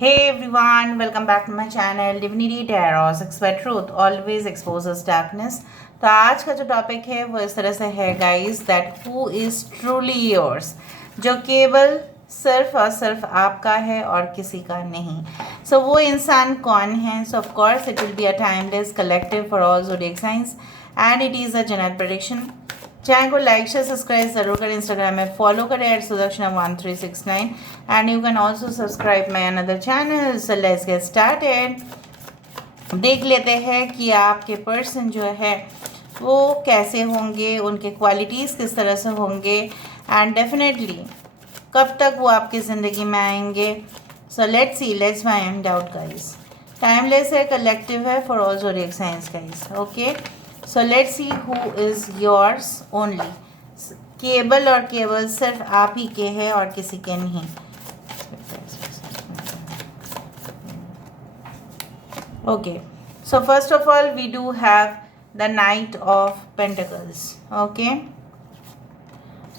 Hey everyone, welcome back to my channel Divinity Tarot Expert Truth always exposes darkness। तो आज का जो topic है वो इस तरह से है guys that who is truly yours, जो केवल सिर्फ और सिर्फ आपका है और किसी का नहीं। सो वो इंसान कौन है? So of course it will be a timeless collective for all zodiac science and it is a general prediction. Channel को लाइक शेयर सब्सक्राइब जरूर करें, इंस्टाग्राम में फॉलो करें @sudarshan1369 and you can also subscribe my another channel. So let's get started. देख लेते हैं कि आपके पर्सन जो है वो कैसे होंगे, उनके क्वालिटीज़ किस तरह से होंगे एंड डेफिनेटली कब तक वो आपकी ज़िंदगी में आएंगे। So let's see, let's find out guys. Timeless है, कलेक्टिव है for all zodiac science guys. Okay, so let's see who is yours only. केवल और केवल सिर्फ आप ही के हैं और किसी के नहीं। Okay, so first of all we do have the knight of pentacles. Okay,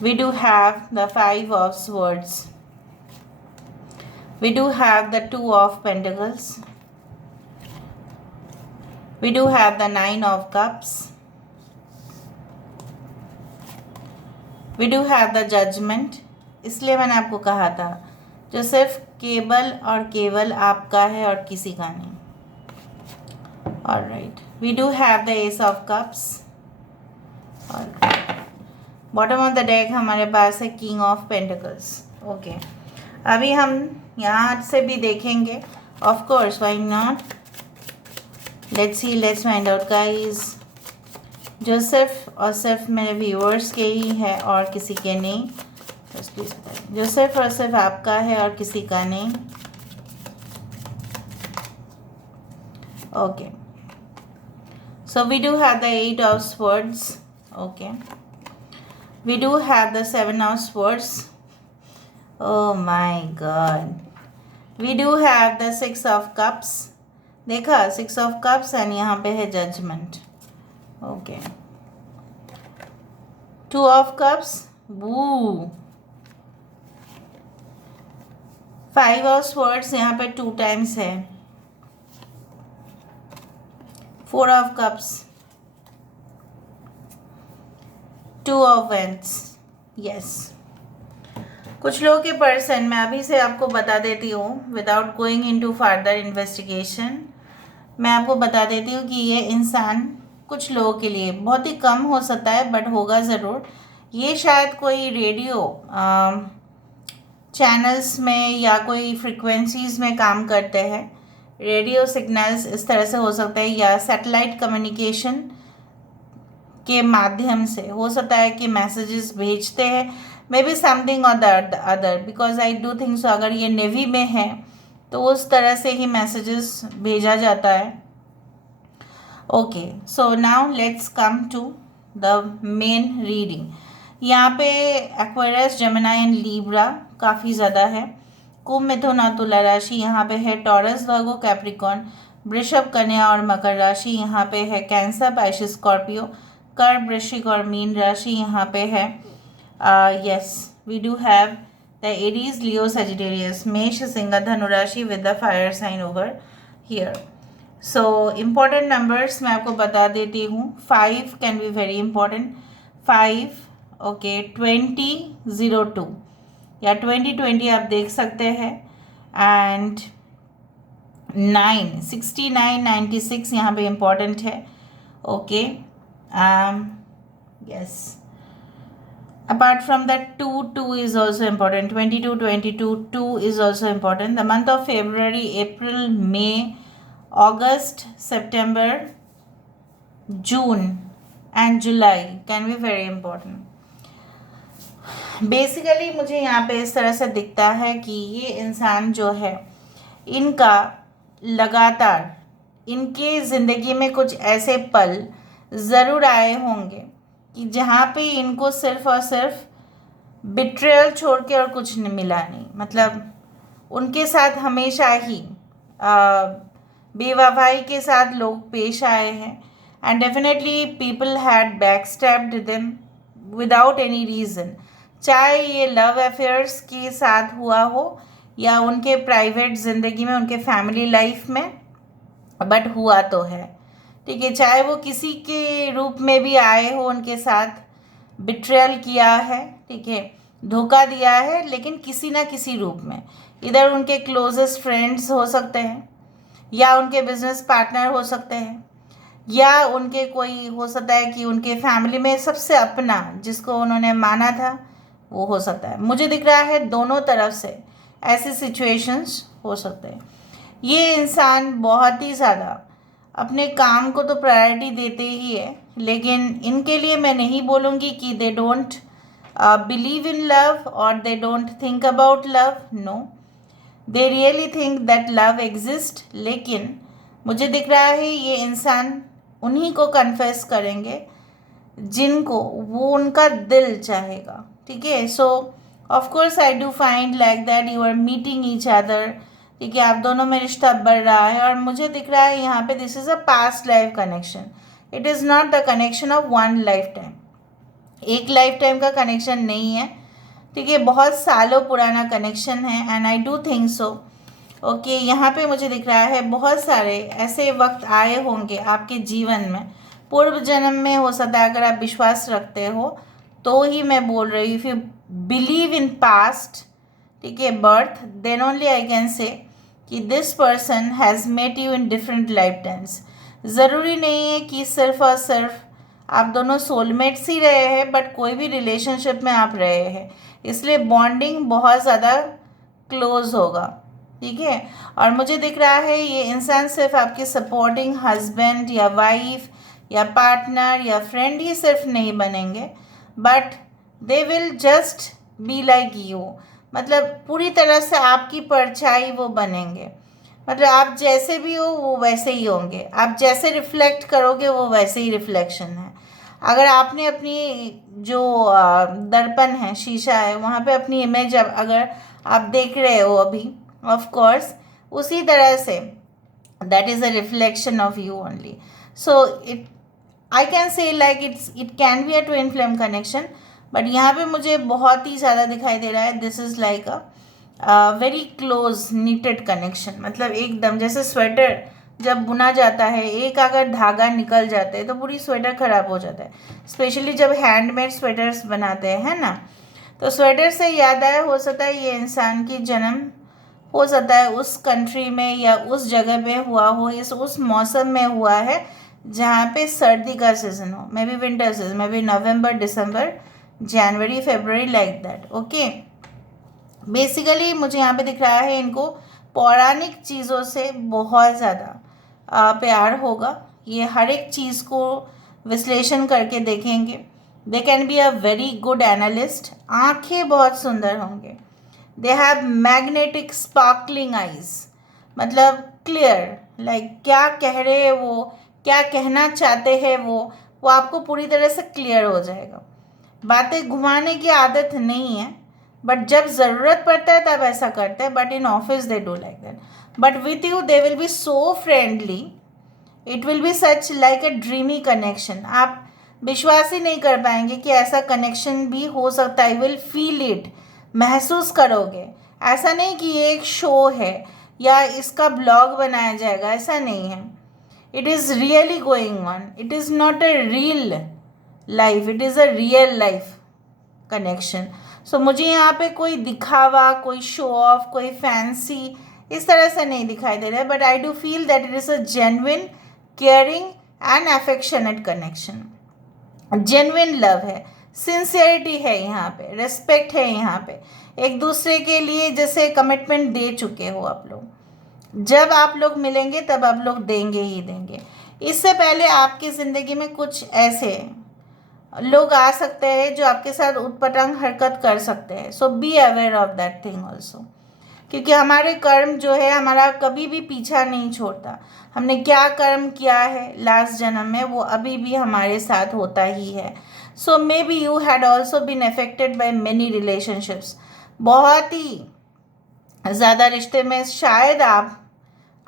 we do have the 5 of swords, we do have the 2 of pentacles, we do have the 9 of cups, we do have the judgment। इसलिए मैंने आपको कहा था जो सिर्फ केवल और केवल आपका है और किसी का नहीं। Alright, we do have the ace of cups। Alright, bottom of the deck हमारे पास है किंग ऑफ पेंटिकल्स। ओके, अभी हम यहाँ से भी देखेंगे, of course why not. Let's see, let's find out guys, जो सिर्फ और सिर्फ मेरे व्यूअर्स के ही है और किसी के नहीं। बस प्लीज़ बताइए, जो सिर्फ और सिर्फ आपका है और किसी का नहीं। Okay, so we do have the 8 of swords. Okay, we do have the 7 of swords। oh my god, we do have the 6 of cups। देखा, 6 of cups एंड यहाँ पे है judgement. Okay, 2 of cups, woo। 5 of swords यहाँ पे 2 times है। 4 of cups, 2 of wands। Yes, कुछ लोगों के पर्सन, मैं अभी से आपको बता देती हूँ without going into further investigation, मैं आपको बता देती हूँ कि ये इंसान कुछ लोगों के लिए बहुत ही कम हो सकता है बट होगा ज़रूर। ये शायद कोई रेडियो चैनल्स में या कोई फ्रिक्वेंसीज़ में काम करते हैं। रेडियो सिग्नल्स इस तरह से हो सकता है, या सैटेलाइट कम्युनिकेशन के माध्यम से हो सकता है कि मैसेजेस भेजते हैं, मे बी समथिंग और the other, because I do think so. अगर ये नेवी में है तो उस तरह से ही मैसेजेस भेजा जाता है। Okay, so now let's come to the main reading. यहाँ पे एक्वेरियस, जेमिनी एंड लीब्रा काफ़ी ज़्यादा है। कुंभ, मिथुन और तुला राशि यहाँ पे है। टॉरस, वर्गो, कैप्रिकॉर्न, वृषभ, कन्या और मकर राशि यहाँ पे है। कैंसर, पाइशिस, स्कॉर्पियो, कर्क, वृश्चिक और मीन राशि यहाँ पे है। Yes, we do have the Aries, Leo, Sagittarius, मेष, सिंह, धनु राशि with the fire sign over here. So important numbers मैं आपको बता देती हूँ। 5 can be very important. 5, okay, 2002 या 2020 आप देख सकते हैं। एंड 9, 69, 96 यहाँ पे इम्पॉर्टेंट है। Okay, yes, apart from that 2 is also important। 22, 22, 2 is also important। The month of February, April, May, August, September, June and July can be very important। Basically मुझे यहाँ पे इस तरह से दिखता है कि ये इंसान जो है, इनका लगातार इनके ज़िंदगी में कुछ ऐसे पल ज़रूर आए होंगे कि जहाँ पे इनको सिर्फ और सिर्फ बिट्रेयल छोड़ के और कुछ नहीं मिला नहीं। मतलब उनके साथ हमेशा ही बेवफाई के साथ लोग पेश आए हैं and definitely people had back stabbed them without any reason. चाहे ये लव अफेयर्स के साथ हुआ हो या उनके प्राइवेट ज़िंदगी में, उनके फैमिली लाइफ में, बट हुआ तो है। ठीक है, चाहे वो किसी के रूप में भी आए हो, उनके साथ बिट्रेयल किया है, ठीक है, धोखा दिया है, लेकिन किसी ना किसी रूप में, इधर उनके क्लोजेस्ट फ्रेंड्स हो सकते हैं, या उनके बिजनेस पार्टनर हो सकते हैं, या उनके कोई हो सकता है कि उनके फैमिली में सबसे अपना जिसको उन्होंने माना था वो हो सकता है। मुझे दिख रहा है दोनों तरफ से ऐसे सिचुएशंस हो सकते हैं। ये इंसान बहुत ही ज़्यादा अपने काम को तो प्रायोरिटी देते ही है, लेकिन इनके लिए मैं नहीं बोलूँगी कि they don't believe in love और they don't think about love. No, they really think that love exist. लेकिन मुझे दिख रहा है ये इंसान उन्हीं को कन्फेस करेंगे जिनको वो उनका दिल चाहेगा। ठीक है, so of course I do find like that you are meeting each other. ठीक है, आप दोनों में रिश्ता बढ़ रहा है, और मुझे दिख रहा है यहाँ पे this is a past life connection. It is not the connection of one life time, एक लाइफ टाइम का कनेक्शन नहीं है। ठीक है, बहुत सालों पुराना कनेक्शन है, and I do think so. Okay, यहाँ पे मुझे दिख रहा है बहुत सारे ऐसे वक्त आए होंगे आपके जीवन में, पूर्व जन्म में हो सकता है, अगर आप विश्वास रखते हो तो ही मैं बोल रही हूँ। If you believe in past, ठीक है, birth, then only I can say कि this person has met you in different life times. ज़रूरी नहीं है कि सिर्फ और सिर्फ आप दोनों सोलमेट्स ही रहे हैं, बट कोई भी रिलेशनशिप में आप रहे हैं, इसलिए बॉन्डिंग बहुत ज़्यादा क्लोज होगा। ठीक है, और मुझे दिख रहा है ये इंसान सिर्फ आपके सपोर्टिंग हस्बैंड या वाइफ या पार्टनर या फ्रेंड ही सिर्फ नहीं बनेंगे, but they will just be like you. मतलब पूरी तरह से आपकी परछाई वो बनेंगे। मतलब आप जैसे भी हो वो वैसे ही होंगे, आप जैसे रिफ्लेक्ट करोगे वो वैसे ही रिफ्लेक्शन है। अगर आपने अपनी जो दर्पण है, शीशा है, वहाँ पे अपनी इमेज अगर आप देख रहे हो अभी, ऑफ कोर्स उसी तरह से that is a reflection of you only. So it, I can say like it can be a twin flame connection, but यहाँ पे मुझे बहुत ही ज़्यादा दिखाई दे रहा है this is like a very close knitted connection. मतलब एकदम जैसे स्वेटर जब बुना जाता है, एक अगर धागा निकल जाता है तो पूरी स्वेटर ख़राब हो जाता है, स्पेशली जब हैंडमेड स्वेटर्स बनाते हैं ना। तो स्वेटर से याद आया, हो सकता है ये इंसान की जन्म हो सकता है उस कंट्री में या उस जगह पे हुआ हो, इस उस मौसम में हुआ है जहाँ पे सर्दी का सीज़न हो, may be winter season, may be November, December, January, February, like that. Okay, basically मुझे यहाँ पे दिख रहा है इनको पौराणिक चीज़ों से बहुत ज़्यादा प्यार होगा। ये हर एक चीज़ को विश्लेषण करके देखेंगे। दे can be a very good analyst. आँखें बहुत सुंदर होंगे। They have magnetic sparkling eyes, मतलब क्लियर, लाइक क्या कह रहे हैं वो, क्या कहना चाहते हैं वो आपको पूरी तरह से क्लियर हो जाएगा। बातें घुमाने की आदत नहीं है, बट जब ज़रूरत पड़ता है तब ऐसा करते हैं, but in office they do like that. But with you they will be so friendly, it will be such like a dreamy connection. आप विश्वास ही नहीं कर पाएंगे कि ऐसा कनेक्शन भी हो सकता है। विल फील इट, महसूस करोगे। ऐसा नहीं कि ये एक शो है या इसका ब्लॉग बनाया जाएगा, ऐसा नहीं है। It is really going on, it is not a real life, it is a real life connection. So मुझे यहाँ पे कोई दिखावा, कोई शो ऑफ, कोई फैंसी इस तरह से नहीं दिखाई दे रहा है, but I do feel that it is a genuine, caring and affectionate connection. Genuine love है, सिंसियरिटी है, यहाँ पे रिस्पेक्ट है, यहाँ पे एक दूसरे के लिए जैसे कमिटमेंट दे चुके हो आप लोग। जब आप लोग मिलेंगे तब आप लोग देंगे ही देंगे। इससे पहले आपकी ज़िंदगी में कुछ ऐसे लोग आ सकते हैं जो आपके साथ उटपटांग हरकत कर सकते हैं। So be aware of that thing also, क्योंकि हमारे कर्म जो है हमारा कभी भी पीछा नहीं छोड़ता। हमने क्या कर्म किया है लास्ट जन्म में वो अभी भी हमारे साथ होता ही है। So may be you had also been affected by many relationships. बहुत ही ज़्यादा रिश्ते में शायद आप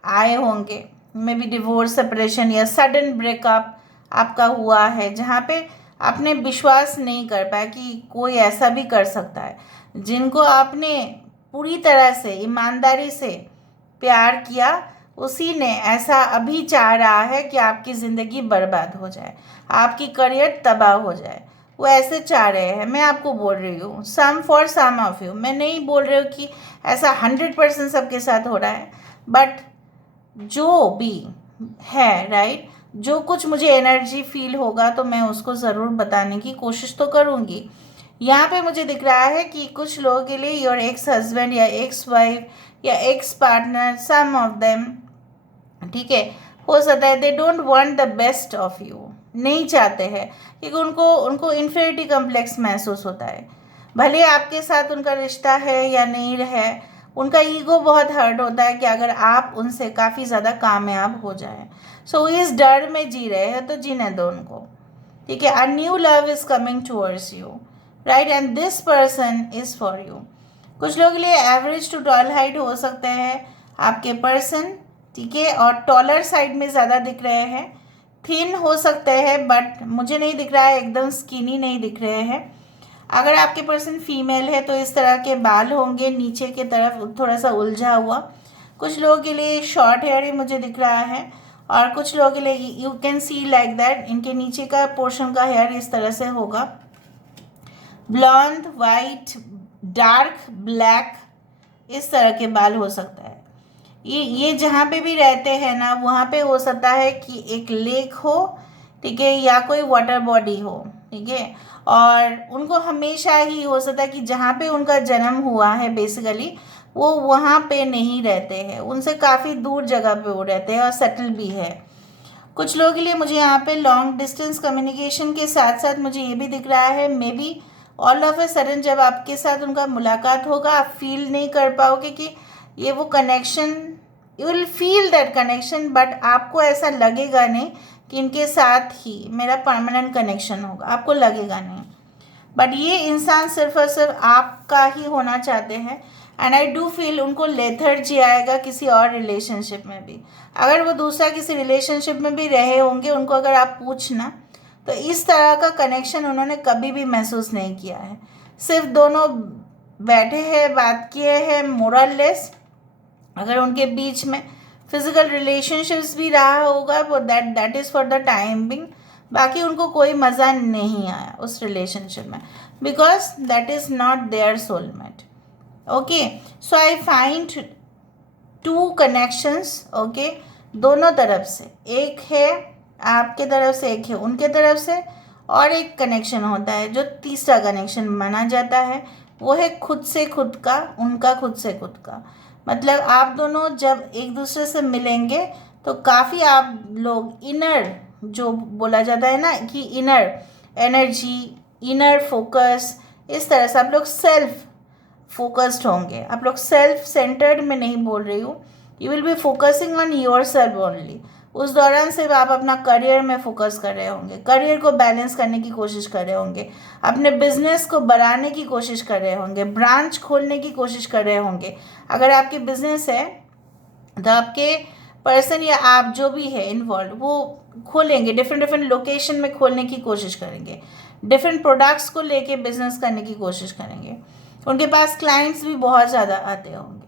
आए होंगे, मे बी डिवोर्स, सेपरेशन या सडन ब्रेकअप आपका हुआ है, जहाँ पे आपने विश्वास नहीं कर पाया कि कोई ऐसा भी कर सकता है। जिनको आपने पूरी तरह से ईमानदारी से प्यार किया, उसी ने ऐसा अभी चाह रहा है कि आपकी ज़िंदगी बर्बाद हो जाए, आपकी करियर तबाह हो जाए। वो ऐसे चाह रहे हैं, मैं आपको बोल रही हूँ, सम फॉर सम ऑफ यू। मैं नहीं बोल रही हूँ कि ऐसा 100% सबके साथ हो रहा है, बट जो भी है, राइट, जो कुछ मुझे एनर्जी फील होगा तो मैं उसको ज़रूर बताने की कोशिश तो करूँगी। यहाँ पे मुझे दिख रहा है कि कुछ लोगों के लिए योर एक्स हस्बैंड या एक्स वाइफ या ex partner, some of them, ठीक है, हो सकता है they don't want the best of you, नहीं चाहते हैं, क्योंकि उनको इन्फिनिटी कम्प्लेक्स महसूस होता है। भले आपके साथ उनका रिश्ता है या नहीं है, उनका ईगो बहुत हर्ट होता है कि अगर आप उनसे काफ़ी ज़्यादा कामयाब हो जाए। सो इस डर में जी रहे हैं, तो जीने दो उनको, ठीक है। A new love is coming towards you, right, and this person is for you. कुछ लोगों के लिए एवरेज टू टॉल हाइट हो सकते हैं आपके पर्सन, ठीक है, और टॉलर साइड में ज़्यादा दिख रहे हैं। थिन हो सकते हैं, बट मुझे नहीं दिख रहा है एकदम स्किनी नहीं दिख रहे हैं। अगर आपके पर्सन फीमेल है तो इस तरह के बाल होंगे नीचे की तरफ थोड़ा सा उलझा हुआ। कुछ लोगों के लिए शॉर्ट हेयर ही मुझे दिख रहा है, और कुछ लोगों के लिए you can see like that, इनके नीचे का पोर्शन का हेयर इस तरह से होगा, ब्लॉन्ड, वाइट, डार्क ब्लैक, इस तरह के बाल हो सकता है। ये जहाँ पे भी रहते हैं ना, वहाँ पे हो सकता है कि एक लेक हो, ठीक है, या कोई वाटर बॉडी हो, ठीक है, और उनको हमेशा ही हो सकता है कि जहाँ पे उनका जन्म हुआ है बेसिकली वो वहाँ पे नहीं रहते हैं, उनसे काफ़ी दूर जगह पे वो रहते हैं और सेटल भी है। कुछ लोगों के लिए मुझे यहाँ पे लॉन्ग डिस्टेंस कम्युनिकेशन के साथ साथ मुझे ये भी दिख रहा है, may be all of a sudden जब आपके साथ उनका मुलाकात होगा आप फील नहीं कर पाओगे कि ये वो connection, you will feel that connection, but आपको ऐसा लगेगा नहीं कि इनके साथ ही मेरा परमानेंट कनेक्शन होगा, आपको लगेगा नहीं। बट ये इंसान सिर्फ और सिर्फ आपका ही होना चाहते हैं, एंड आई डू फील उनको लेथर्जी आएगा किसी और रिलेशनशिप में भी। अगर वो दूसरा किसी रिलेशनशिप में भी रहे होंगे, उनको अगर आप पूछना तो इस तरह का कनेक्शन उन्होंने कभी भी महसूस नहीं किया है। सिर्फ दोनों बैठे हैं, बात किए हैं, मोरलेस। अगर उनके बीच में फिजिकल रिलेशनशिप्स भी रहा होगा वो that is for the time being, बाकी उनको कोई मज़ा नहीं आया उस रिलेशनशिप में, because that is not their soulmate. Okay, so I find two connections, okay, दोनों तरफ से, एक है आपके तरफ से, एक है उनके तरफ से, और एक कनेक्शन होता है जो तीसरा कनेक्शन माना जाता है, वो है खुद से खुद का, उनका खुद से खुद का। मतलब आप दोनों जब एक दूसरे से मिलेंगे तो काफ़ी आप लोग इनर, जो बोला जाता है ना कि इनर एनर्जी, इनर फोकस, इस तरह से आप लोग सेल्फ फोकस्ड होंगे। आप लोग सेल्फ सेंटर्ड में नहीं बोल रही हूँ, you will be focusing on your self only. उस दौरान सिर्फ आप अपना करियर में फोकस कर रहे होंगे, करियर को बैलेंस करने की कोशिश कर रहे होंगे, अपने बिजनेस को बढ़ाने की कोशिश कर रहे होंगे, ब्रांच खोलने की कोशिश कर रहे होंगे। अगर आपकी बिजनेस है तो आपके पर्सन या आप जो भी है इन्वॉल्व वो खोलेंगे, डिफरेंट लोकेशन में खोलने की कोशिश करेंगे, डिफरेंट प्रोडक्ट्स को लेके बिजनेस करने की कोशिश करेंगे। उनके पास क्लाइंट्स भी बहुत ज़्यादा आते होंगे।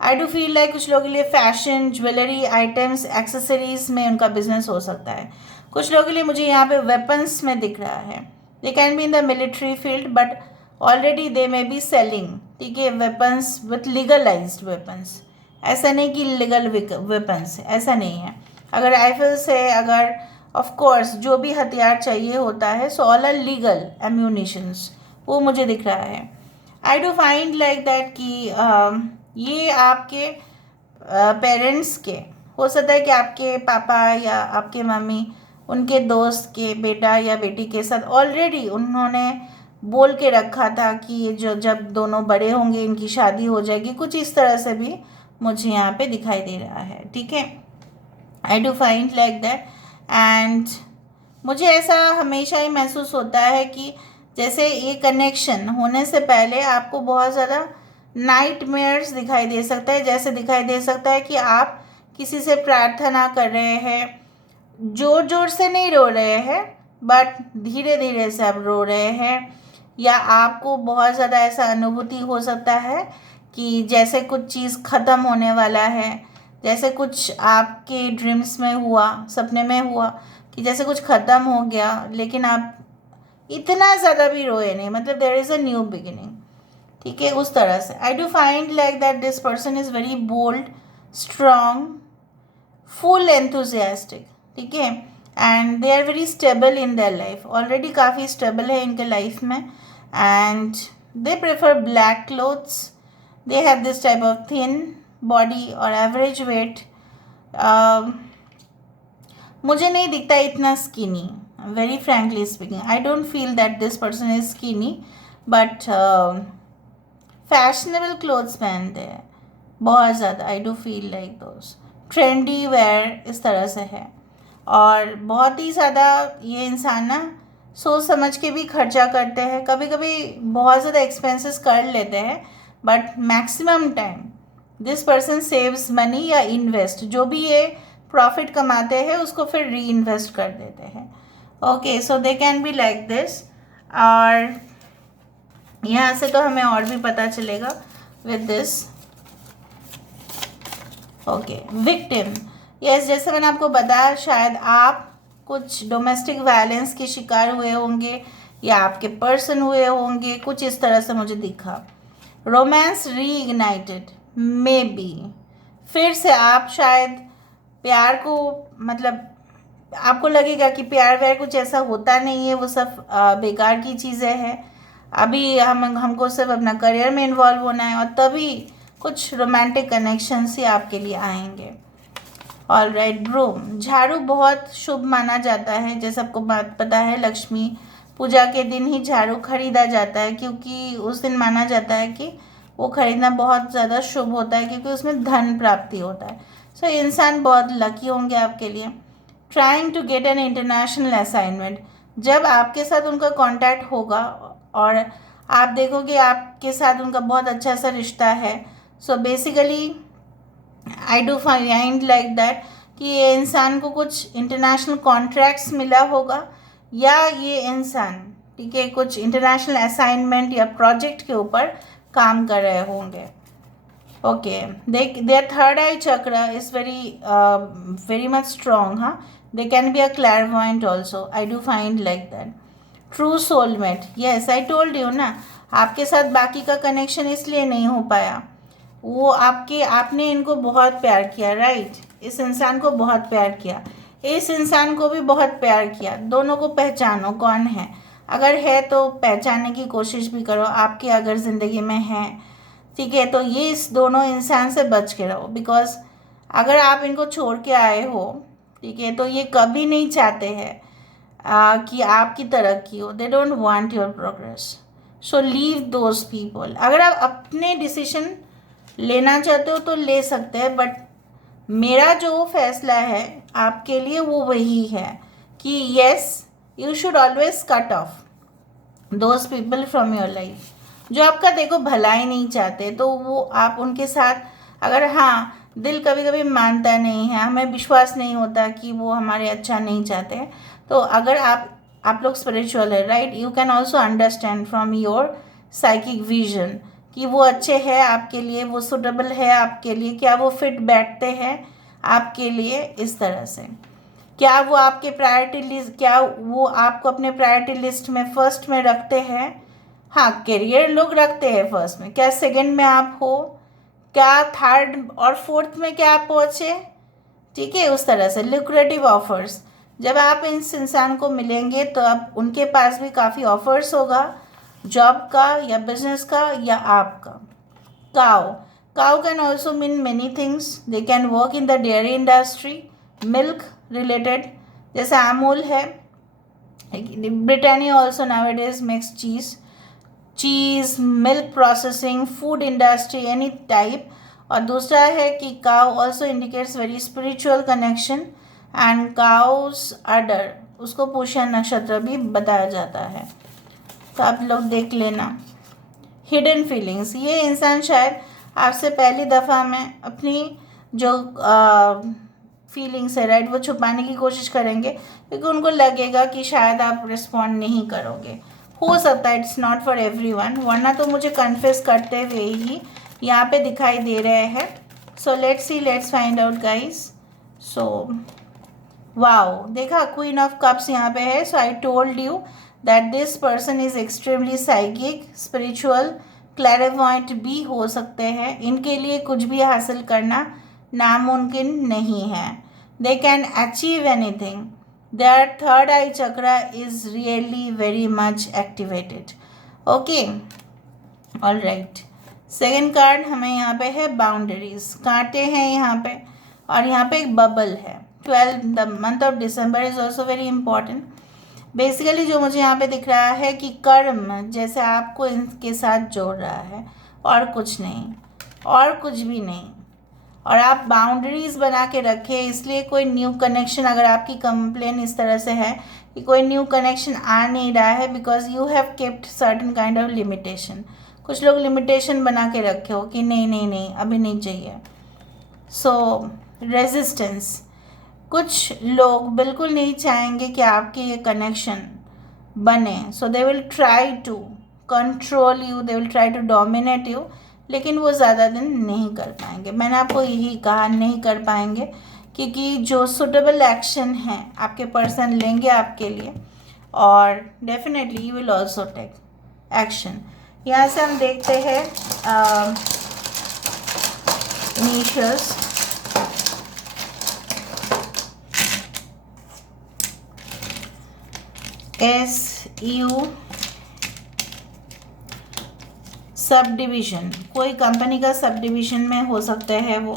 आई डू फील लाइक कुछ लोगों के लिए फैशन, ज्वेलरी आइटम्स, एक्सेसरीज में उनका बिजनेस हो सकता है। कुछ लोगों के लिए मुझे यहाँ पे वेपन्स में दिख रहा है, दे can be in the military field but already they may be selling, ठीक है, वेपन्स विथ लीगलाइज्ड वेपन्स। ऐसा नहीं कि लीगल वेपन्स है, ऐसा नहीं है। अगर राइफल्स है, अगर ऑफ कोर्स जो भी हथियार चाहिए होता है, so all are legal ammunitions, वो मुझे दिख रहा है। I do find like that कि ये आपके पेरेंट्स के हो सकता है कि आपके पापा या आपके मम्मी उनके दोस्त के बेटा या बेटी के साथ ऑलरेडी उन्होंने बोल के रखा था कि ये जो जब दोनों बड़े होंगे इनकी शादी हो जाएगी, कुछ इस तरह से भी मुझे यहाँ पे दिखाई दे रहा है, ठीक है। I do find like that, and मुझे ऐसा हमेशा ही महसूस होता है कि जैसे ये कनेक्शन होने से पहले आपको बहुत ज़्यादा नाइटमेयर्स दिखाई दे सकता है। जैसे दिखाई दे सकता है कि आप किसी से प्रार्थना कर रहे हैं, जोर जोर से नहीं रो रहे हैं बट धीरे धीरे से आप रो रहे हैं, या आपको बहुत ज़्यादा ऐसा अनुभूति हो सकता है कि जैसे कुछ चीज़ ख़त्म होने वाला है, जैसे कुछ आपके ड्रीम्स में हुआ, सपने में हुआ कि जैसे कुछ ख़त्म हो गया, लेकिन आप इतना ज़्यादा भी रोए नहीं, मतलब there is a new beginning, ठीक है, उस तरह से। I do find like that this person is very bold, strong, full enthusiastic, ठीक है, and they are very stable in their life, already काफ़ी स्टेबल है इनके लाइफ में, and they prefer black clothes, they have this type of thin body और average weight. मुझे नहीं दिखता इतना skinny, very frankly speaking, I don't feel that this person is skinny, but fashionable clothes पहनते हैं बहुत ज़्यादा, I do feel like those, trendy wear इस तरह से है, और बहुत ही ज़्यादा ये इंसान ना सोच समझ के भी खर्चा करते हैं, कभी कभी बहुत ज़्यादा एक्सपेंसेस कर लेते हैं, but maximum time this person saves money या इन्वेस्ट, जो भी ये प्रॉफिट कमाते हैं उसको फिर री इन्वेस्ट कर देते हैं। Okay, so they can be like this, और यहाँ से तो हमें और भी पता चलेगा with this. Okay, victim, yes, जैसे मैंने आपको बताया, शायद आप कुछ डोमेस्टिक वायलेंस के शिकार हुए होंगे या आपके पर्सन हुए होंगे, कुछ इस तरह से मुझे दिखा। रोमांस रीइग्नाइटेड, मे बी फिर से आप शायद प्यार को, मतलब आपको लगेगा कि प्यार व्यार कुछ ऐसा होता नहीं है, वो सब बेकार की चीज़ें हैं, अभी हमको सिर्फ अपना करियर में इन्वॉल्व होना है, और तभी कुछ रोमांटिक कनेक्शंस ही आपके लिए आएंगे। ऑल राइट, ब्रूम, झाड़ू बहुत शुभ माना जाता है, जैसे आपको बात पता है, लक्ष्मी पूजा के दिन ही झाड़ू खरीदा जाता है, क्योंकि उस दिन माना जाता है कि वो खरीदना बहुत ज़्यादा शुभ होता है, क्योंकि उसमें धन प्राप्ति होता है। सो इंसान बहुत लकी होंगे आपके लिए। Trying to get an international assignment, जब आपके साथ उनका कांटेक्ट होगा और आप देखोगे आपके साथ उनका बहुत अच्छा सा रिश्ता है, so basically I do find like that कि ये इंसान को कुछ इंटरनेशनल कॉन्ट्रैक्ट्स मिला होगा, या ये इंसान, ठीक है, कुछ इंटरनेशनल असाइनमेंट या प्रोजेक्ट के ऊपर काम कर रहे होंगे। ओके, देयर थर्ड आई चक्र इज वेरी मच स्ट्रॉन्ग, हाँ, they can be a clairvoyant also, I do find like that. True soulmate, yes, I told you ना, आपके साथ बाकी का कनेक्शन इसलिए नहीं हो पाया, वो आपने इनको बहुत प्यार किया, राइट, इस इंसान को बहुत प्यार किया, इस इंसान को भी बहुत प्यार किया, दोनों को पहचानो कौन है, अगर है तो पहचानने की कोशिश भी करो, आपके अगर ज़िंदगी में है, ठीक है, तो ये इस दोनों इंसान से बच के रहो, बिकॉज अगर आप इनको छोड़ के आए हो, ठीक है, तो ये कभी नहीं चाहते हैं कि आपकी तरक्की हो, दे don't want your progress, so leave those people. अगर आप अपने डिसीजन लेना चाहते हो तो ले सकते हैं, बट मेरा जो फैसला है आपके लिए वो वही है कि yes, you should always cut off those people from your life, जो आपका देखो भला ही नहीं चाहते, तो वो आप उनके साथ, अगर, हाँ, दिल कभी कभी मानता नहीं है, हमें विश्वास नहीं होता कि वो हमारे अच्छा नहीं चाहते, तो अगर आप लोग स्पिरिचुअल है, right, you can also understand from your psychic vision कि वो अच्छे हैं आपके लिए, वो सुटेबल है आपके लिए, क्या वो फिट बैठते हैं आपके लिए, इस तरह से, क्या वो आपके प्रायोरिटी लिस्ट, क्या वो आपको अपने प्रायोरिटी लिस्ट में फर्स्ट में रखते हैं, हाँ, करियर लोग रखते हैं फर्स्ट में, क्या सेकंड में आप हो, क्या थर्ड और फोर्थ में क्या आप पहुँचे, ठीक है, उस तरह से। लुक्रेटिव ऑफर्स, जब आप इस इंसान को मिलेंगे तो अब उनके पास भी काफ़ी ऑफर्स होगा, जॉब का या बिजनेस का या आपका। Cow can also mean many things, they can work in the dairy industry, milk related, जैसे अमूल है, Britannia also nowadays makes cheese, milk processing, food industry, any type. और दूसरा है कि cow also indicates very spiritual connection, and cows udder, उसको पुष्य नक्षत्र भी बताया जाता है, तो आप लोग देख लेना। हिडन फीलिंग्स, ये इंसान शायद आपसे पहली दफ़ा में अपनी जो फीलिंग्स है, राइट, वो छुपाने की कोशिश करेंगे, क्योंकि उनको लगेगा कि शायद आप रिस्पॉन्ड नहीं करोगे, हो सकता है, इट्स नॉट फॉर एवरीवन, वरना तो मुझे कन्फेस करते हुए ही यहाँ पे दिखाई दे रहे हैं. So let's find out guys. So wow, देखा क्वीन ऑफ कप्स यहाँ पे है. So I told you that this person is extremely psychic, spiritual, clairvoyant भी हो सकते हैं. इनके लिए कुछ भी हासिल करना नामुमकिन नहीं है. They can achieve anything. There third I chakra is really very much activated. Okay, all right. Second card हमें यहाँ पे है बाउंड्रीज, कांटे हैं यहाँ पे, और यहाँ पे एक बबल है. 12 the month of December is also very important. Basically जो मुझे यहाँ पे दिख रहा है कि कर्म जैसे आपको इनके साथ जोड़ रहा है, और कुछ नहीं, और कुछ भी नहीं. और आप बाउंड्रीज बना के रखें, इसलिए कोई न्यू कनेक्शन, अगर आपकी कंप्लेन इस तरह से है कि कोई न्यू कनेक्शन आ नहीं रहा है because you have kept certain kind of limitation. कुछ लोग लिमिटेशन बना के रखे हो कि नहीं नहीं नहीं अभी नहीं चाहिए. सो रेजिस्टेंस, कुछ लोग बिल्कुल नहीं चाहेंगे कि आपके ये कनेक्शन बने. So they will try to control you, they will try to dominate you, लेकिन वो ज़्यादा दिन नहीं कर पाएंगे. मैंने आपको यही कहा, नहीं कर पाएंगे, क्योंकि जो सुटेबल एक्शन है आपके पर्सन लेंगे आपके लिए, और definitely you will also take action. यहाँ से हम देखते हैं इनिशियल्स. SU, सब डिवीज़न, कोई कंपनी का सब डिवीज़न में हो सकते हैं वो,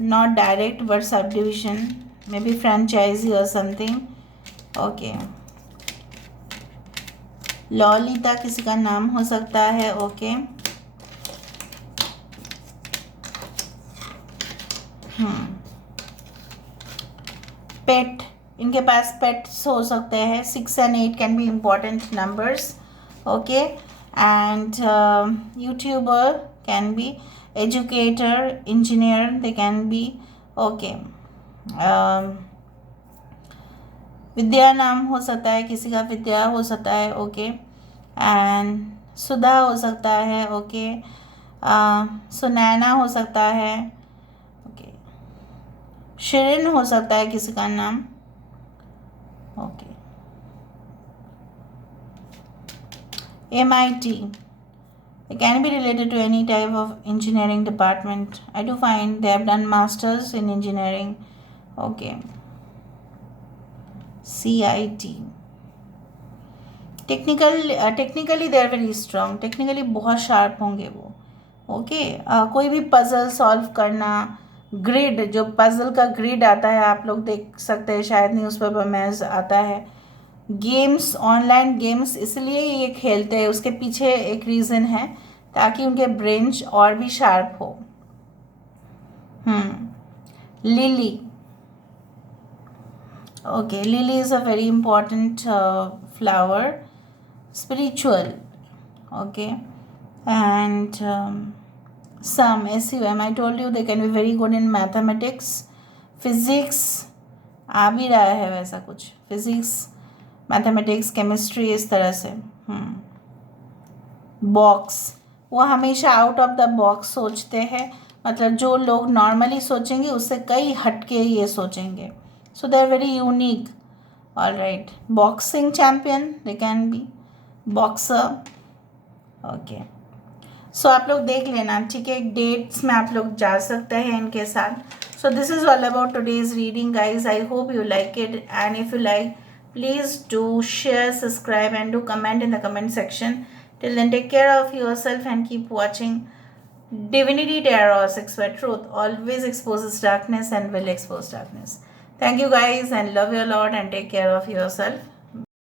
not direct but sub division, may be franchisee और समथिंग. ओके, ललिता किसी का नाम हो सकता है. ओके, पेट, इनके पास पेट्स हो सकते हैं. 6 and 8 can be important numbers. Okay, and YouTuber can be, educator, engineer, they can be. Okay, विद्या नाम हो सकता है, किसी का विद्या हो सकता है. ओके, एंड सुधा हो सकता है. ओके, सुनैना हो सकता है. ओके, शिरिन हो सकता है किसी का नाम. Okay, MIT, it can be related to any type of engineering department. I do find they have done masters in engineering. Okay, CIT, technically they are very strong. Technically बहुत sharp होंगे वो. Okay, कोई भी puzzle solve करना, grid, जो puzzle का grid आता है आप लोग देख सकते हैं शायद न्यूज़पेपर में आता है. गेम्स, ऑनलाइन गेम्स इसलिए ये खेलते हैं, उसके पीछे एक रीज़न है, ताकि उनके ब्रेन और भी शार्प हो. Lily, okay, lily is a very important flower. Spiritual. Okay, and some SUM, I told you they can be very good in mathematics, physics, आ भी रहा है वैसा कुछ, फिजिक्स, मैथमेटिक्स, केमिस्ट्री, इस तरह से. बॉक्स, वो हमेशा आउट ऑफ द बॉक्स सोचते हैं, मतलब जो लोग नॉर्मली सोचेंगे उससे कई हटके ये सोचेंगे. So they are very unique. All right, boxing champion, they can be boxer. Okay, so आप लोग देख लेना, ठीक है, डेट्स में आप लोग जा सकते हैं इनके साथ. So this is all about today's reading guys. I hope you like it, and if you like, please do share, subscribe, and do comment in the comment section. Till then, take care of yourself and keep watching Divinity Tarot 6 where truth always exposes darkness and will expose darkness. Thank you guys, and love you a lot, and take care of yourself.